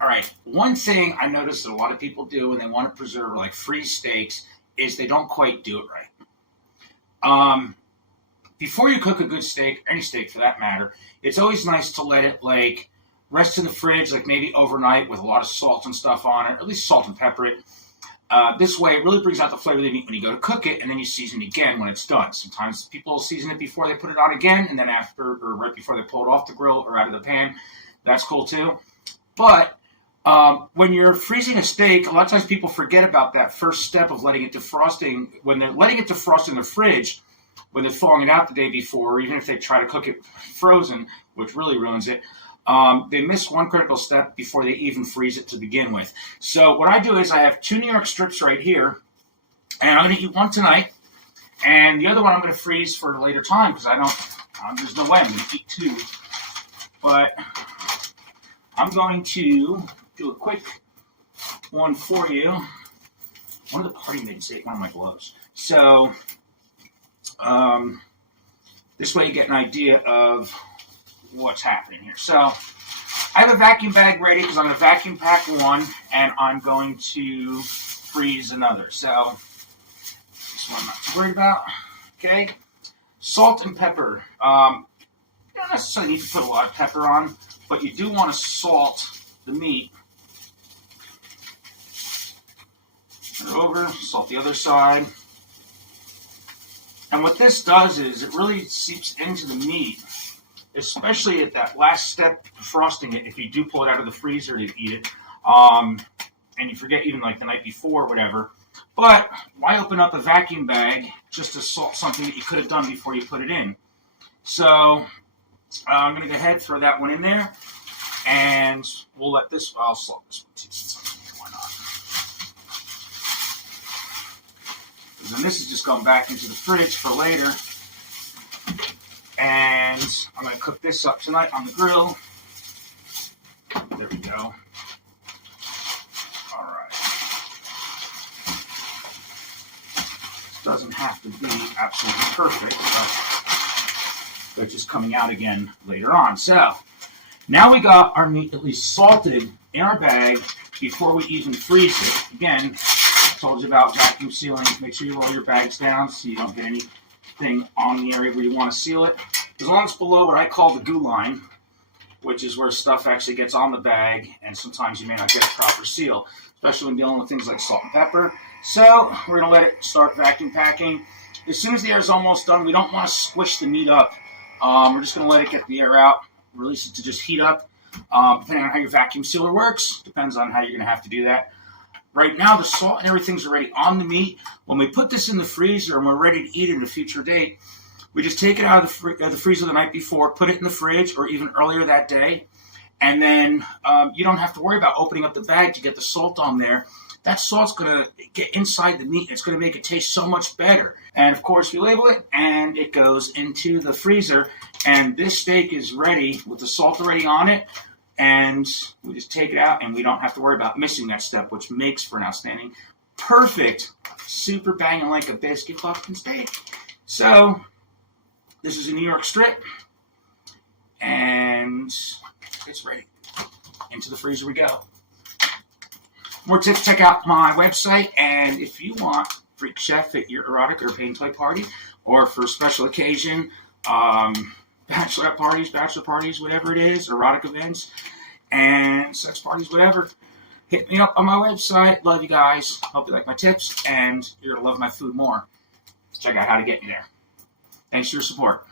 All right, one thing I noticed that a lot of people do when they want to preserve like freeze steaks is they don't quite do it right. Um, Before you cook a good steak, any steak for that matter, it's always nice to let it like rest in the fridge, like maybe overnight with a lot of salt and stuff on it, or at least salt and pepper it. This way, it really brings out the flavor of the meat when you go to cook it, and then you season it again when it's done. Sometimes people season it before they put it on again, and then after, or right before they pull it off the grill or out of the pan. That's cool too. But when you're freezing a steak, a lot of times people forget about that first step of letting it defrosting. When they're letting it defrost in the fridge, when they're thawing it out the day before, or even if they try to cook it frozen, which really ruins it, they miss one critical step before they even freeze it to begin with. So what I do is I have 2 New York strips right here, and I'm going to eat one tonight, and the other one I'm going to freeze for a later time because there's no way I'm going to eat 2. But I'm going to do a quick one for you. One of the party mates ate one of my gloves. So this way you get an idea of what's happening here. So I have a vacuum bag ready because I'm going to vacuum pack one and I'm going to freeze another. So this one I'm not too worried about. Okay. Salt and pepper. You don't necessarily need to put a lot of pepper on, but you do want to salt the meat. Put it over, salt the other side. And what this does is it really seeps into the meat, especially at that last step of frosting it, if you do pull it out of the freezer to eat it, and you forget even like the night before or whatever. But why open up a vacuum bag just to salt something that you could have done before you put it in? So I'm going to go ahead and throw that one in there, and we'll let this, I'll salt this one too. Why not? And then this is just going back into the fridge for later. And I'm going to cook this up tonight on the grill. There we go. All right. This doesn't have to be absolutely perfect, but it's just coming out again later on. So now we got our meat at least salted in our bag before we even freeze it. Again, I told you about vacuum sealing. Make sure you roll your bags down so you don't get anything on the area where you want to seal it. As long as it's below what I call the goo line, which is where stuff actually gets on the bag, and sometimes you may not get a proper seal, especially when dealing with things like salt and pepper. So we're going to let it start vacuum packing. As soon as the air is almost done, we don't want to squish the meat up. We're just going to let it get the air out, release it to just heat up. Depending on how your vacuum sealer works, depends on how you're going to have to do that. Right now, the salt and everything's already on the meat. When we put this in the freezer and we're ready to eat it at a future date, we just take it out of the freezer the night before, put it in the fridge, or even earlier that day, and then you don't have to worry about opening up the bag to get the salt on there. That salt's going to get inside the meat. It's going to make it taste so much better. And, of course, you label it, and it goes into the freezer, and this steak is ready with the salt already on it, and we just take it out, and we don't have to worry about missing that step, which makes for an outstanding, perfect, super banging like a biscuit fucking steak. So this is a New York strip, and it's ready. Into the freezer we go. More tips, check out my website, and if you want Freak Chef at your erotic or pain toy party, or for a special occasion, bachelorette parties, bachelor parties, whatever it is, erotic events, and sex parties, whatever, hit me up on my website. Love you guys. Hope you like my tips, and you're going to love my food more. Check out how to get me there. Thanks for your support.